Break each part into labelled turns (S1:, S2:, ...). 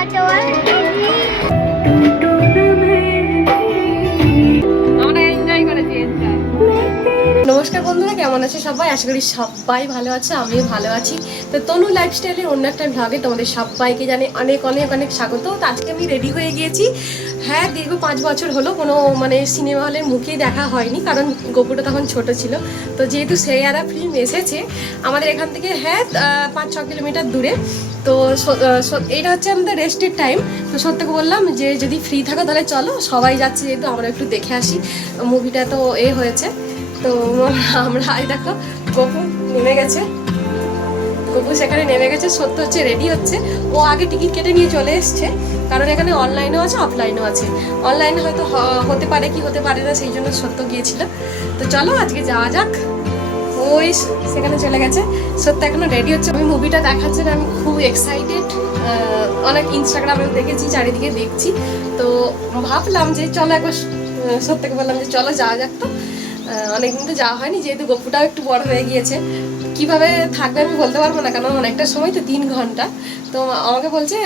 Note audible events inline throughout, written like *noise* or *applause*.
S1: আমরা কেমন আছে সবাই? আশা করি সবাই ভালো আছে, আমিও ভালো আছি। তো তনু লাইফস্টাইলের অন্য একটা ভ্লগে তোমাদের সবাইকে জানি অনেক অনেক অনেক স্বাগত। তো আজকে আমি রেডি হয়ে গিয়েছি। হ্যাঁ দীর্ঘ পাঁচ বছর হলো কোনো মানে সিনেমা হলের মুখেই দেখা হয়নি, কারণ গোপুটা তখন ছোট ছিল। তো যেহেতু সেয়ারা ফিল্ম এসেছে, আমাদের এখান থেকে হ্যাঁ পাঁচ, ছ কিলোমিটার দূরে। তো এটা হচ্ছে আমাদের রেস্টের টাইম তো সত্যকে বললাম যে যদি ফ্রি থাকো তাহলে চলো, সবাই যাচ্ছে যেহেতু আমরা একটু দেখে আসি। মুভিটা তো এ হয়েছে। তো আমরা, এই দেখো, গপু নেমে গেছে। গপু সেখানে নেমে গেছে, সত্য হচ্ছে রেডি হচ্ছে। ও আগে টিকিট কেটে নিয়ে চলে এসছে, কারণ এখানে অনলাইনও আছে অফলাইনও আছে। অনলাইনে হয়তো হতে পারে কি হতে পারে না, সেই জন্য সত্য গিয়েছিল। তো চলো, আজকে যাওয়া যাক। ওই সেখানে চলে গেছে। সত্য এখনও রেডি হচ্ছে। আমি মুভিটা দেখার জন্য আমি খুব এক্সাইটেড অনেক ইনস্টাগ্রামে দেখেছি, চারিদিকে দেখছি। তো ভাবলাম যে চলো একবার সত্যকে বললাম যে চলো যাওয়া যাক তো। অনেকদিন তো যাওয়া হয়নি, যেহেতু গপুটাও একটু বড় হয়ে গিয়েছে। কীভাবে থাকবে আমি বলতে পারব না, কারণ অনেকটা সময় তো, তিন ঘণ্টা। তো আমাকে বলছে,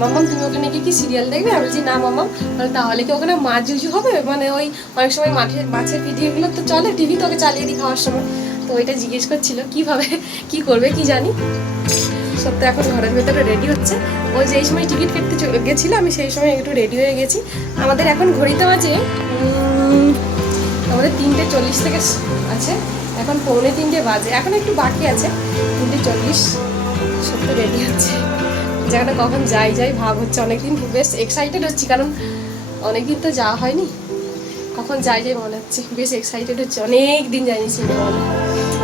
S1: মাম্মাম, তুমি ওখানে গিয়ে কি সিরিয়াল দেখবে? আমি বলছি, না মাম্মাম তাহলে কি ওখানে মাছ জুজু হবে? মানে ওই অনেক সময় মাঠে মাছের ভিডিওগুলো তো চলে টিভি তোকে চালিয়ে দিই খাওয়ার সময়। তো ওইটা জিজ্ঞেস করছিল, কীভাবে, কি করবে, কি জানি। সত্য এখন ঘরের ভেতরে রেডি হচ্ছে। ও যেই সময় টিকিট কাটতে গেছিল, আমি সেই সময় একটু রেডি হয়ে গেছি। আমাদের এখন ঘড়িতে বাজে আমাদের তিনটে চল্লিশ থেকে আছে। এখন পৌনে তিনটে বাজে। এখন একটু বাকি আছে। তিনটে চল্লিশ, সত্যি রেডি হচ্ছে জায়গাটা কখন যাই যাই, ভাব হচ্ছে অনেকদিন বেশ এক্সাইটেড হচ্ছি, কারণ অনেকদিন তো যাওয়া হয়নি। কখন যাই যাই মনে হচ্ছে। বেশ এক্সাইটেড হচ্ছে। অনেক দিন যাইনি সিনেমা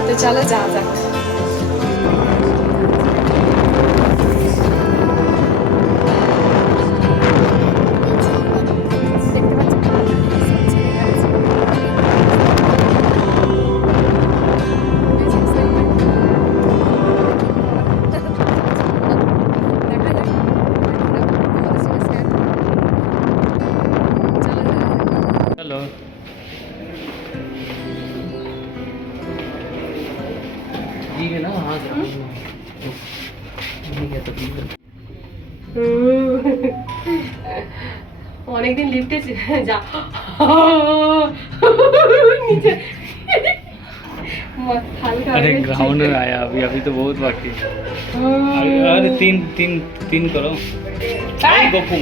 S1: তো চলো যাওয়া যাক। অনেকদিন লিফটে *laughs* যা। *laughs* নিচে।
S2: अरे ग्राउंड আয়া আমি আমি তো বহুত বাকি। बाकी তিন তিন তিন করো। करो गप्पू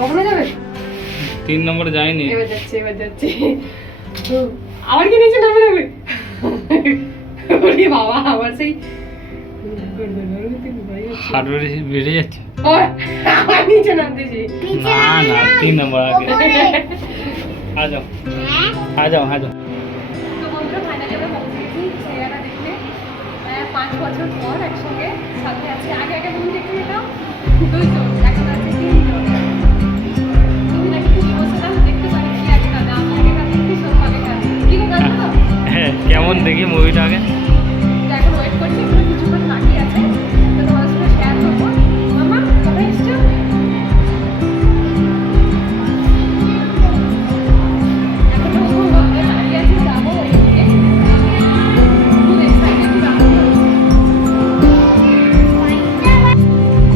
S1: আমরা যাবে?
S2: তিন নম্বর যায়নি।
S1: এবার যাচ্ছি এবার যাচ্ছি। আবার কি নিচে নামে যাবে? ওরে বাবা আবার সেই হার্ট বেড়ে যাচ্ছে। না না তিন নম্বর আগে। *laughs* যাও।
S2: হ্যাঁ? কেমন দেখি মুভিটা আগে?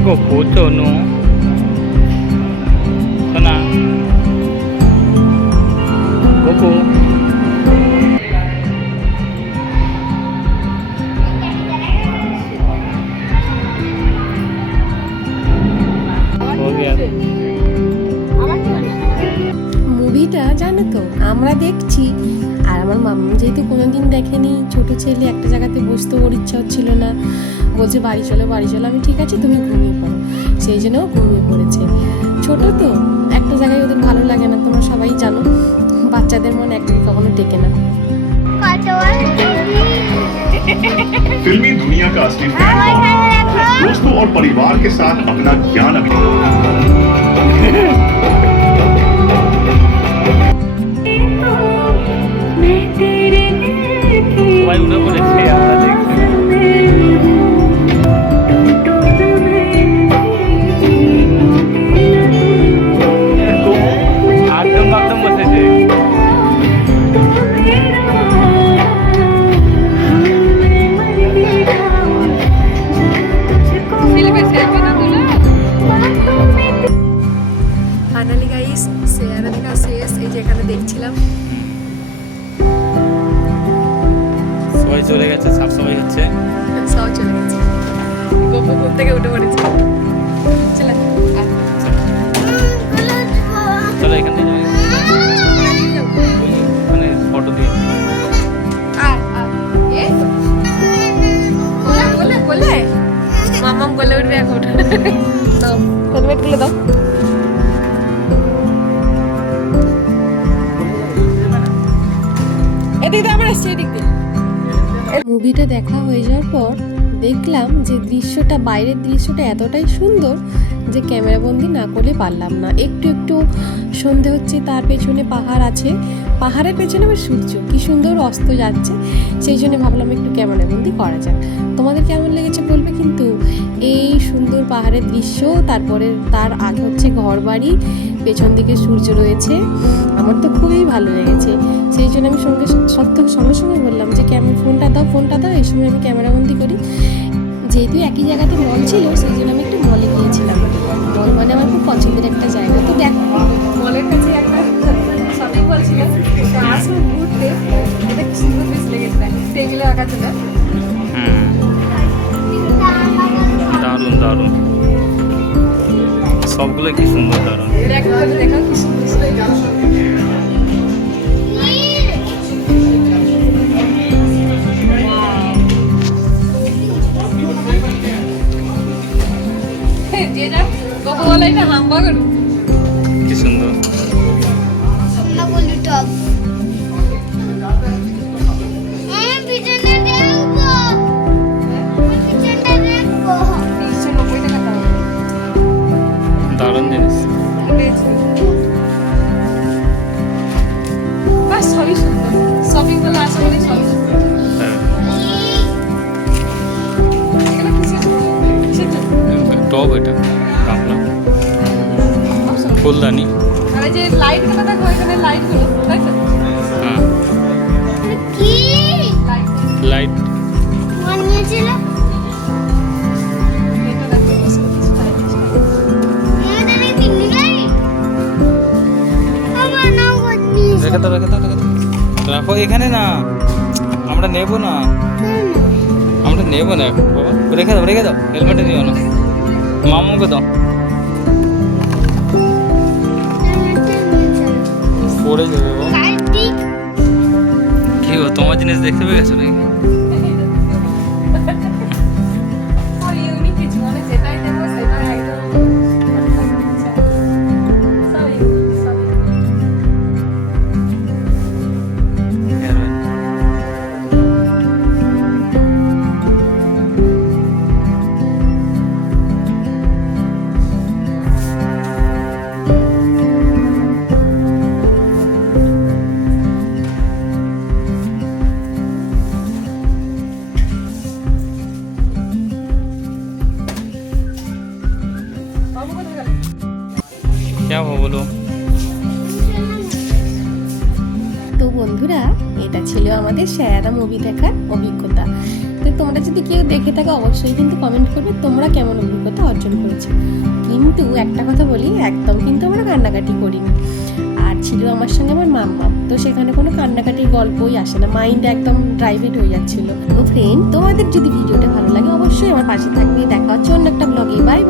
S2: గొప్పు తోను సోనా
S1: মুভিটা জানো তো, আমরা দেখছি। আর আমার মাম্মি যেহেতু কোনোদিন দেখেনি, ছোট ছেলে একটা জায়গাতে বসতে ওর ইচ্ছা হচ্ছিল না। বলছে বাড়ি চলো বাড়ি চলো আমি ঠিক আছে তুমি ঘুমিয়ে পড়ো সেই জন্য ও ঘুমিয়ে পড়েছে ছোট তো একটা জায়গায় ওদের ভালো লাগে না তোমরা সবাই জানো বাচ্চাদের মন এক জায়গায় কখনো টেকে না
S3: फिल्मी दुनिया का असली फैन कौन है? दोस्तों और परिवार के साथ अपना ज्ञान अभी
S2: ফাইনালি গাইস আরাধিকা শেষ এই যে
S4: এখানে দেখছিলাম।
S2: সবাই চলে গেছে সব সবাই হচ্ছে।
S1: সব চলে গেছে। গপু ঘুম থেকে উঠে পড়েছে। চলে
S2: চলে এখানে
S1: মুভিটা দেখা হয়ে যাওয়ার পর দেখলাম যে দৃশ্যটা, বাইরের দৃশ্যটা এতটাই সুন্দর যে ক্যামেরাবন্দি না করলে পারলাম না। একটু একটু সন্ধে হচ্ছে, তার পেছনে পাহাড় আছে। পাহাড়ের পেছনে আবার সূর্য, কি সুন্দর অস্ত যাচ্ছে। সেই জন্য ভাবলাম একটু ক্যামেরাবন্দি করা যাক। তোমাদের কেমন লেগেছে বলবে কিন্তু, এই সুন্দর পাহাড়ের দৃশ্য, তারপরে তার আগে হচ্ছে ঘর বাড়ি পেছন দিকে সূর্য রয়েছে। আমার তো খুবই ভালো লেগেছে। সেই জন্য আমি সঙ্গে সত্য সঙ্গে সঙ্গে বললাম যে, ক্যামেরা ফোনটা দাও ফোনটা দাও, এই সময় আমি ক্যামেরাবন্দি করি। যেহেতু একই জায়গাতে মল ছিল, সেই জন্য আমি একটু মলে গিয়েছিলাম। মল মানে আমার খুব পছন্দের একটা জায়গা। তো দেখ মলের কাছে একটা শপিং মল ছিল। তো আসব ঘুরতে এটা সুন্দর বেশ লেগেছে। টেবিলে রাখা ছিল।
S2: দারুণ দারুণ। সবগুলো কি সুন্দর দারুণ।
S1: কি সুন্দর যে লাইটগুলো দেখো এখানে লাইটগুলো তাই তো
S2: হ্যাঁ
S1: লাইট
S2: দাও রেখে দাও রেখে দাও। রাখো এখানে না। আমরা নেব না। আমরা নেব না এখন বাবা। রেখে দাও রেখে দাও। হেলমেটে নিও না। মামুকে দাও। পড়ে যাবে কি গো তোমার জিনিস দেখতে পেয়ে গেছো নাকি? क्या हुआ बोलो
S1: তো বন্ধুরা এটা ছিল আমাদের সেরা মুভি দেখার অভিজ্ঞতা তো তোমরা যদি কেউ দেখে থাকো অবশ্যই কিন্তু কমেন্ট করবে তোমরা কেমন অভিজ্ঞতা অর্জন করেছো কিন্তু একটা কথা বলি একদম কিন্তু আমরা কান্নাকাটি করিনি আর ছিল আমার সঙ্গে আমার মাম্মা তো সেখানে কোনো কান্নাকাটির গল্পই আসে না মাইন্ড একদম প্রাইভেট হয়ে যাচ্ছিল তো ফ্রেন্ড তোমাদের যদি ভিডিওটা ভালো লাগে অবশ্যই আমার পাশে থাকবে দেখা হচ্ছে অন্য একটা ব্লগে বাই